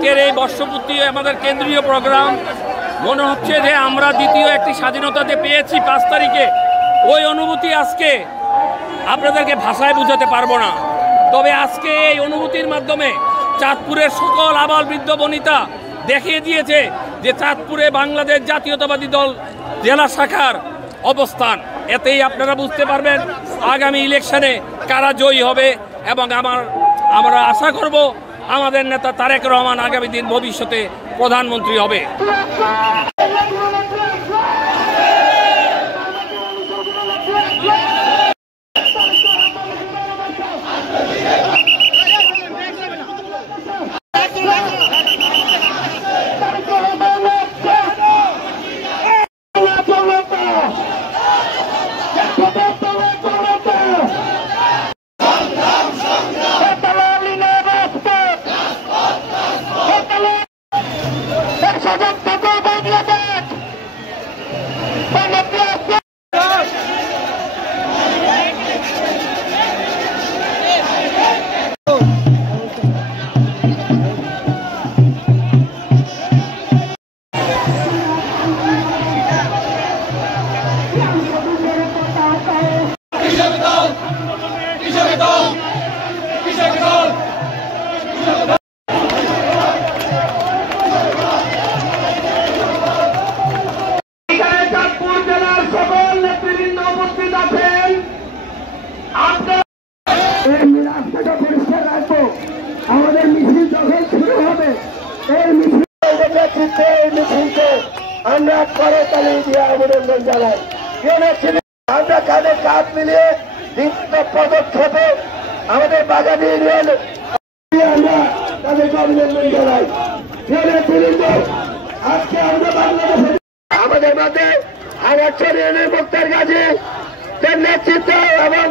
আজকের এই বর্ষপূর্তি আমাদের কেন্দ্রীয় প্রোগ্রাম, মনে হচ্ছে যে আমরা দ্বিতীয় একটি স্বাধীনতাতে পেয়েছি 5 তারিখে। ওই অনুভূতি আজকে আপনাদেরকে ভাষায় বোঝাতে পারবো না। তবে আজকে এই অনুভূতির মাধ্যমে চাঁদপুরের সকল আবাল বৃদ্ধ বনিতা দেখিয়ে দিয়েছে যে চাঁদপুরে বাংলাদেশ জাতীয়তাবাদী দল জেলা শাখার অবস্থান। এতেই আপনারা বুঝতে পারবেন আগামী ইলেকশনে কারা জয়ী হবে। এবং আমরা আশা করব আমাদের নেতা তারেক রহমান আগামী দিন ভবিষ্যতে প্রধানমন্ত্রী হবে। আমাদের মিছিল যখন শুরু হবে এই মিছিলকে আমরা করতালি দিয়ে অভিনন্দন জানাই। আমরা কাঁধে কাঁধ মিলিয়ে বিভিন্ন পদক্ষেপে আমাদের বাগানি ইউনিয়ন আমরা তাদেরকে অভিনন্দন জানাই। আজকে আমরা বাংলাদেশে আমাদের মাঝে আমার চরিয়ানের মুক্তার গাজী নেতৃত্ব এবং